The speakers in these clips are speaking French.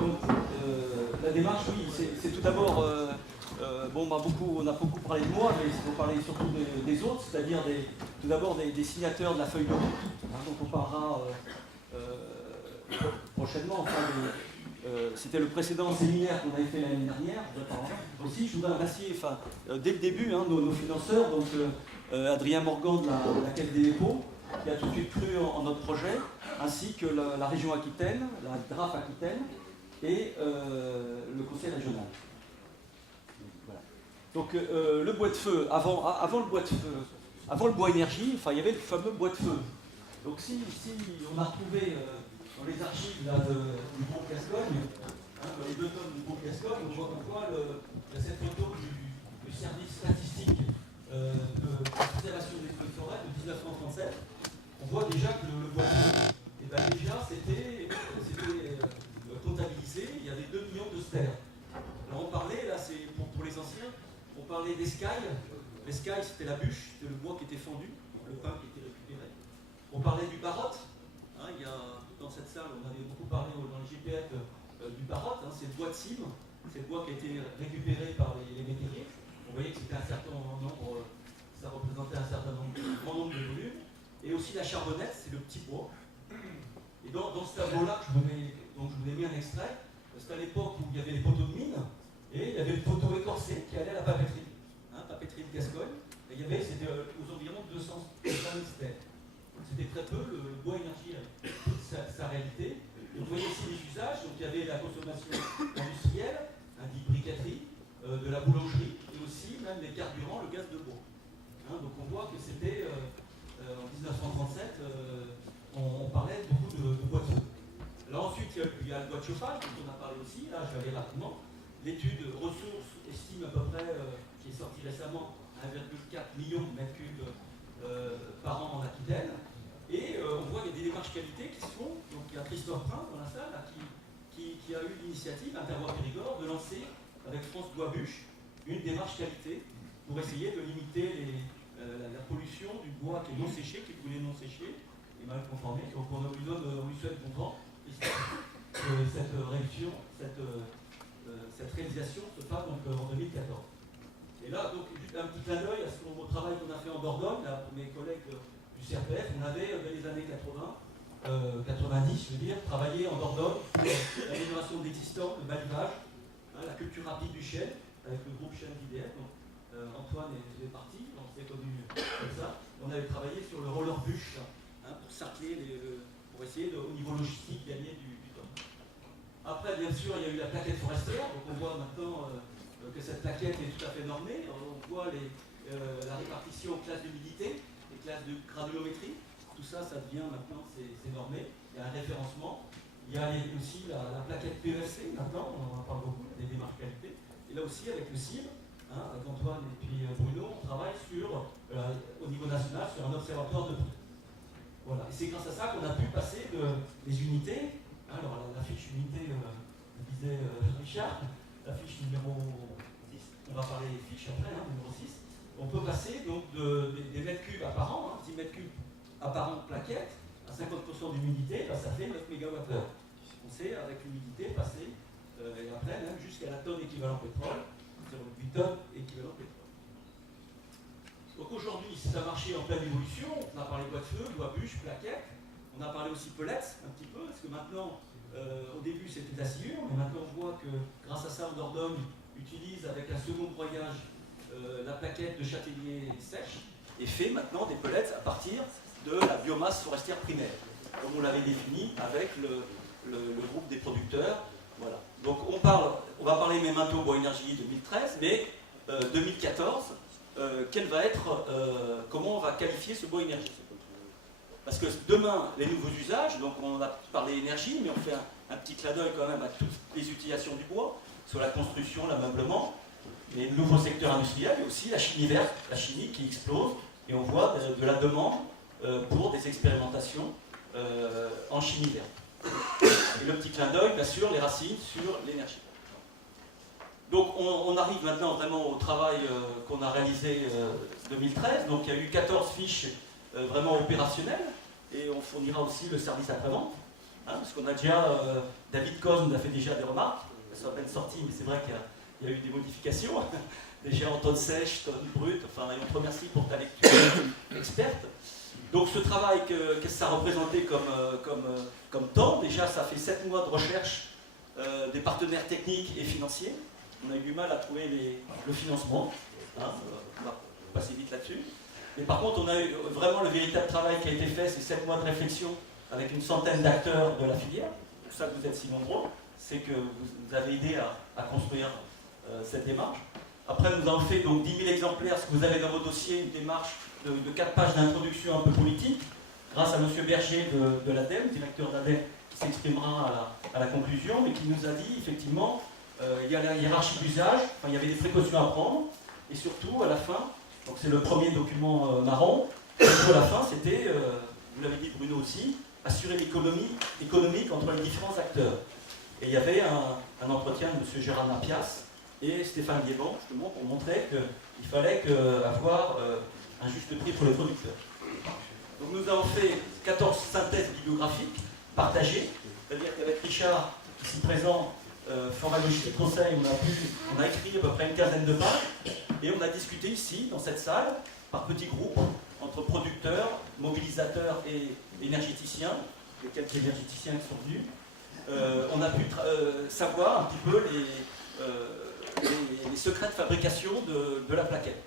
Donc, la démarche, oui, c'est tout d'abord, bon, on a beaucoup parlé de moi, mais il faut parler surtout des autres, c'est-à-dire tout d'abord des signataires de la feuille de route, hein, dont on parlera prochainement. Enfin, c'était le précédent séminaire qu'on avait fait l'année dernière. Aussi, je voudrais remercier, dès le début, hein, nos financeurs, donc Adrien Morgan de la Caisse des dépôts, qui a tout de suite cru en notre projet, ainsi que la région Aquitaine, la DRAF Aquitaine, et le conseil régional. Voilà. Donc le bois de feu, avant le bois de feu, avant le bois énergie, il y avait le fameux bois de feu. Donc si on a retrouvé dans les archives là, du groupe Gascogne, hein, dans les 2 tomes du groupe Gascogne, on voit comme quoi cette photo du service statistique de conservation des feux de forêt de 1937, on voit déjà que le bois de feu, déjà c'était comptabilisé, il y avait 2 millions de stères. Alors on parlait, là c'est pour les anciens, on parlait d'escaille. L'escaille c'était la bûche, c'était le bois qui était fendu, le pain qui était récupéré. On parlait du barotte, hein, dans cette salle on avait beaucoup parlé dans les GPF du barotte, hein, c'est le bois de cime, c'est le bois qui a été récupéré par les métayers. On voyait que c'était un certain nombre, ça représentait un grand nombre de volumes. Et aussi la charbonnette, c'est le petit bois. Et dans ce tableau-là, dont je vous ai mis un extrait, c'était à l'époque où il y avait les poteaux de mine, et il y avait le poteau écorcé qui allait à la papeterie, hein, papeterie de Gascogne, et c'était aux environs 200 stères. C'était très peu, le bois énergie avait toute sa réalité. Et vous voyez ici les usages, donc il y avait la consommation industrielle, hein, dit briqueterie, de la boulangerie, et aussi même les carburants, le gaz de bois. Hein, donc on voit que c'était, en 1937, on parlait beaucoup de bois de feu. Là ensuite, il y a le bois de chauffage, dont on a parlé aussi, là je vais aller rapidement. L'étude ressources estime à peu près, qui est sortie récemment, 1,4 million de mètres cubes par an en Aquitaine. Et on voit qu'il y a des démarches qualité qui se font. Donc il y a Christophe Prin dans la salle là, qui a eu l'initiative, Interbois Périgord, de lancer avec France Bois Bûche une démarche qualité pour essayer de limiter la pollution du bois qui est non séché, qui est brûlé non séché et mal conformé. Donc on lui souhaite bon vent. Cette réalisation se passe donc en 2014. Et là, donc, juste un petit clin d'œil au travail qu'on a fait en Dordogne, là, pour mes collègues du CRPF. On avait, dans les années 90, je veux dire, travaillé en Dordogne sur l'amélioration de l'existant, le balisage, hein, la culture rapide du chêne, avec le groupe chêne d'IDF. Antoine est parti, on s'est connu comme ça. On avait travaillé sur le roller bûche, hein, pour sarcler, pour essayer au niveau logistique gagner du temps. Après, bien sûr, il y a eu la plaquette forestière, donc on voit maintenant que cette plaquette est tout à fait normée. On voit la répartition classes d'humidité, les classes de granulométrie. Tout ça, ça devient maintenant, c'est normé. Il y a un référencement. Il y a aussi la plaquette PEFC, maintenant, on en parle beaucoup, des démarches qualité. Et là aussi, avec le CIM, hein, avec Antoine et puis Bruno, on travaille au niveau national sur un observatoire de prix. Voilà. Et c'est grâce à ça qu'on a pu passer des unités. Hein, alors la fiche unité, disait Richard, la fiche numéro 6, on va parler des fiches après, hein, numéro 6. On peut passer donc des mètres cubes apparents, hein, 10 mètres cubes apparents de plaquettes, à 50% d'humidité, ça fait 9 MWh. On sait avec l'humidité passer, et après même jusqu'à la tonne équivalent pétrole, c'est 8 tonnes équivalent pétrole. Donc aujourd'hui, c'est un marché en pleine évolution. On a parlé bois de feu, bois bûche, plaquettes. On a parlé aussi pellets un petit peu, parce que maintenant, au début c'était de la sciure, mais maintenant on voit que grâce à ça, on Dordogne utilise avec un second broyage la plaquette de châtaignier sèche et fait maintenant des pellets à partir de la biomasse forestière primaire, comme on l'avait défini avec le groupe des producteurs. Voilà. Donc on va parler même un peu au bois énergie 2013, mais 2014. Comment on va qualifier ce bois énergie? Parce que demain, les nouveaux usages, donc on a parlé énergie, mais on fait un petit clin d'œil quand même à toutes les utilisations du bois, sur la construction, l'ameublement, les nouveaux secteurs industriels, et aussi la chimie verte, la chimie qui explose, et on voit de la demande pour des expérimentations en chimie verte. Et le petit clin d'œil, bien sûr, les racines sur l'énergie. Donc on arrive maintenant vraiment au travail qu'on a réalisé 2013. Donc il y a eu 14 fiches vraiment opérationnelles et on fournira aussi le service après-vente. parce qu'on a déjà, David Coz nous a fait déjà des remarques, elles sont à peine sorties, mais c'est vrai qu'il y a eu des modifications. Déjà en tonne sèche, tonne brute, enfin, et on te remercie pour ta lecture experte. Donc ce travail, qu'est-ce que ça représentait comme temps? Déjà, ça fait 7 mois de recherche des partenaires techniques et financiers. On a eu du mal à trouver le financement. On va passer vite là-dessus. Mais par contre, on a eu vraiment le véritable travail qui a été fait, c'est 7 mois de réflexion avec une centaine d'acteurs de la filière. C'est pour ça que vous êtes si nombreux. C'est que vous avez aidé à construire cette démarche. Après, nous avons fait donc 10 000 exemplaires, ce que vous avez dans vos dossiers, une démarche de 4 pages d'introduction un peu politique, grâce à M. Berger de l'ADEME, directeur d'ADEME, qui s'exprimera à la conclusion, mais qui nous a dit, effectivement, il y a la hiérarchie d'usage, enfin, il y avait des précautions à prendre, et surtout, à la fin, donc c'est le premier document marron, et à la fin, c'était, vous l'avez dit Bruno aussi, assurer l'économie économique entre les différents acteurs. Et il y avait un entretien de M. Gérard Napias et Stéphane Guébon, justement, pour montrer qu'il fallait avoir un juste prix pour les producteurs. Donc nous avons fait 14 synthèses bibliographiques partagées, c'est-à-dire qu'avec Richard, ici présent, Format Logistique Conseil, on a écrit à peu près une quinzaine de pages, et on a discuté ici, dans cette salle, par petits groupes, entre producteurs, mobilisateurs et énergéticiens, les quelques énergéticiens qui sont venus. On a pu savoir un petit peu les secrets de fabrication de la plaquette.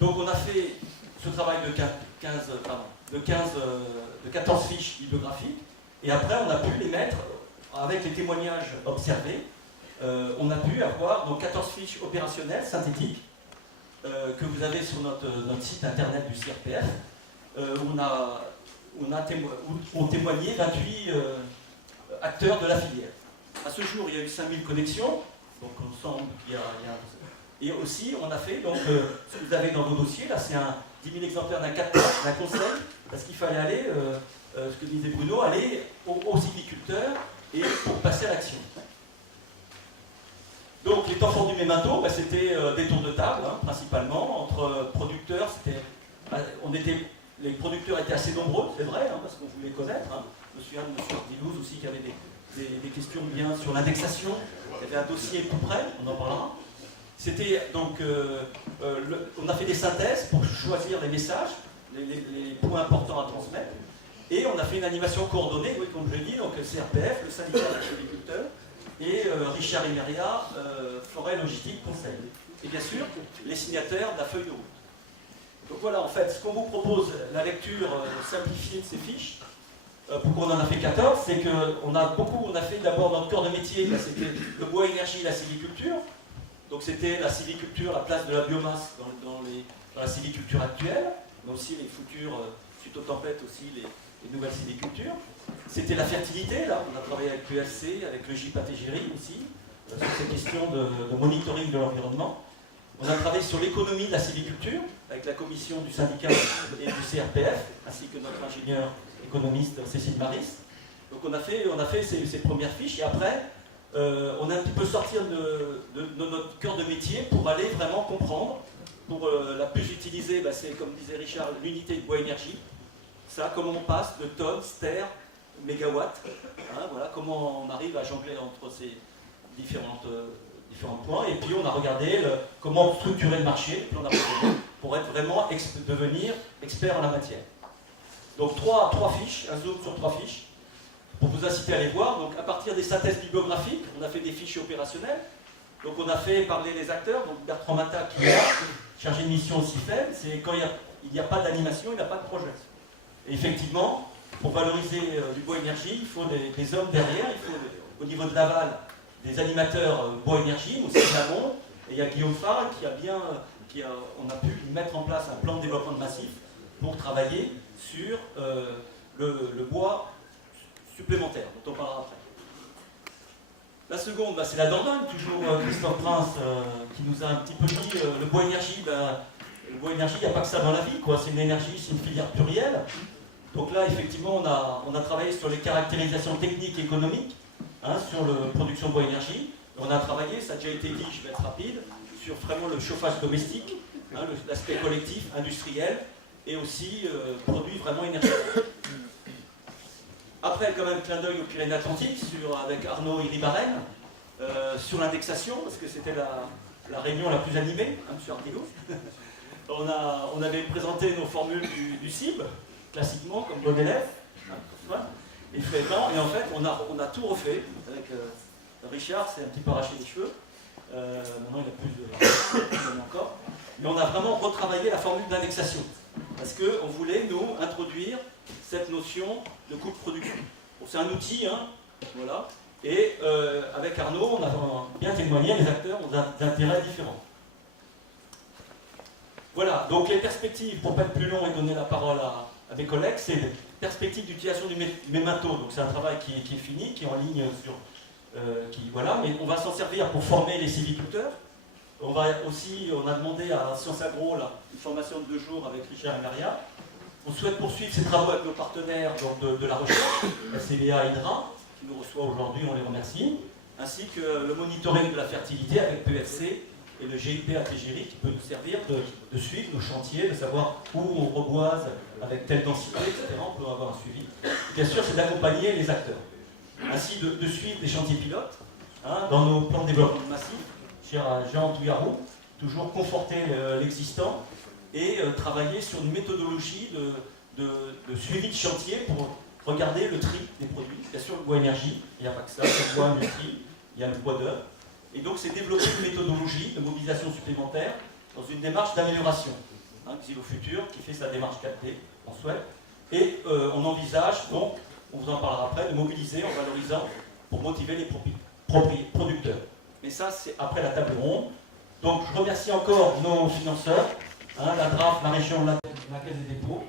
Donc on a fait ce travail de 14 fiches bibliographiques, et après on a pu les mettre, avec les témoignages observés, on a pu avoir donc 14 fiches opérationnelles, synthétiques, que vous avez sur notre site internet du CRPF, où ont témoigné 28 acteurs de la filière. À ce jour, il y a eu 5000 connexions, donc on semble qu'il y a Et aussi, on a fait, donc, ce que vous avez dans vos dossiers, là, c'est un 10 000 exemplaires d'un conseil, parce qu'il fallait aller, ce que disait Bruno, aller aux sylviculteurs et pour passer à l'action. Donc, les temps forts du Mémento, bah, c'était des tours de table, principalement, entre producteurs. Les producteurs étaient assez nombreux, c'est vrai, parce qu'on voulait connaître. Je me souviens de M. Dilouze aussi qui avait des questions bien sur l'indexation. Il y avait un dossier tout près, on en parlera. C'était donc, on a fait des synthèses pour choisir les messages, les points importants à transmettre. Et on a fait une animation coordonnée, oui, comme je l'ai dit, donc le CRPF, le syndicat des agriculteurs, et Richard Emeria, Forêt Logistique Conseil. Et bien sûr, les signataires de la feuille de route. Donc voilà, en fait, ce qu'on vous propose, la lecture simplifiée de ces fiches, pourquoi on en a fait 14, c'est qu'on a fait d'abord dans le corps de métier, c'était le bois énergie et la sylviculture. Donc c'était la sylviculture, la place de la biomasse dans la sylviculture actuelle, mais aussi les futures, suite aux tempêtes aussi, les nouvelles sylvicultures. C'était la fertilité, là, on a travaillé avec l'UFC, avec le GIPATGRI aussi, sur ces questions de monitoring de l'environnement. On a travaillé sur l'économie de la sylviculture, avec la commission du syndicat et du CRPF, ainsi que notre ingénieur économiste Cécile Maris. Donc on a fait ces premières fiches, et après, on a un petit peu sorti de notre cœur de métier pour aller vraiment comprendre. Pour la plus utilisée, bah, c'est, comme disait Richard, l'unité de bois énergie. Ça, comment on passe de tonnes, stères, mégawatts, voilà, comment on arrive à jongler entre ces différents points. Et puis on a regardé comment structurer le marché pour être vraiment devenir expert en la matière. Donc trois fiches, un zoom sur 3 fiches, pour vous inciter à les voir. Donc à partir des synthèses bibliographiques, on a fait des fiches opérationnelles. Donc on a fait parler les acteurs, donc Bertrand Mata qui est là, chargé de mission aussi faible, c'est quand il n'y a pas d'animation, il n'y a pas de projet. Et effectivement, pour valoriser du bois énergie, il faut des hommes derrière, il faut au niveau de l'aval des animateurs bois énergie, mais aussi de l'amont. Et il y a Guillaume Farr on a pu mettre en place un plan de développement de massif pour travailler sur le bois supplémentaire, dont on parlera après. La seconde, bah, c'est la Dordogne, toujours Christophe Prince qui nous a un petit peu dit le bois énergie, le bois énergie, il n'y a pas que ça dans la vie, quoi. C'est une énergie, c'est une filière plurielle. Donc là, effectivement, on a travaillé sur les caractérisations techniques et économiques, sur la production de bois énergie. On a travaillé, ça a déjà été dit, je vais être rapide, sur vraiment le chauffage domestique, l'aspect collectif, industriel, et aussi produit vraiment énergétique. Après, quand même, clin d'œil aux Pyrénées-Atlantiques, avec Arnaud Iribarren, sur l'indexation, parce que c'était la réunion la plus animée, hein, M. Ardilou. On avait présenté nos formules du CIB, classiquement, comme bon élève, et en fait, on a tout refait. Avec Richard, c'est un petit peu arraché les cheveux. Maintenant, il a plus de encore. Mais on a vraiment retravaillé la formule d'indexation. Parce qu'on voulait, nous, introduire cette notion de coût de production. Bon, c'est un outil, hein, voilà. Et avec Arnaud, on a bien témoigné, les acteurs ont des intérêts différents. Voilà, donc les perspectives, pour ne pas être plus long et donner la parole à mes collègues, c'est les perspectives d'utilisation du mémato. Donc c'est un travail qui est fini, qui est en ligne sur... voilà, mais on va s'en servir pour former les sylviculteurs. On a demandé à Sciences Agro là, une formation de 2 jours avec Richard et Maria. On souhaite poursuivre ces travaux avec nos partenaires de la recherche, la CBA Hydra, qui nous reçoit aujourd'hui, on les remercie, ainsi que le monitoring de la fertilité avec PFC et le GIP ATGRI qui peut nous servir de suivre nos chantiers, de savoir où on reboise avec telle densité, etc. On peut avoir un suivi. Bien sûr, c'est d'accompagner les acteurs. Ainsi, de suivre des chantiers pilotes hein, dans nos plans de développement massif, cher Jean Tougarou, toujours conforter l'existant et travailler sur une méthodologie de suivi de chantier pour regarder le tri des produits. Bien sûr, le bois énergie, il n'y a pas que ça, le bois multi, il y a le bois d'œuvre. Et donc, c'est développer une méthodologie de mobilisation supplémentaire dans une démarche d'amélioration. Hein, Xylo Futur, qui fait sa démarche 4D, on souhaite. Et on envisage, donc, on vous en parlera après, de mobiliser en valorisant pour motiver les producteurs. Mais ça, c'est après la table ronde. Donc, je remercie encore nos financeurs, hein, la DRAF, la région, la Caisse des dépôts.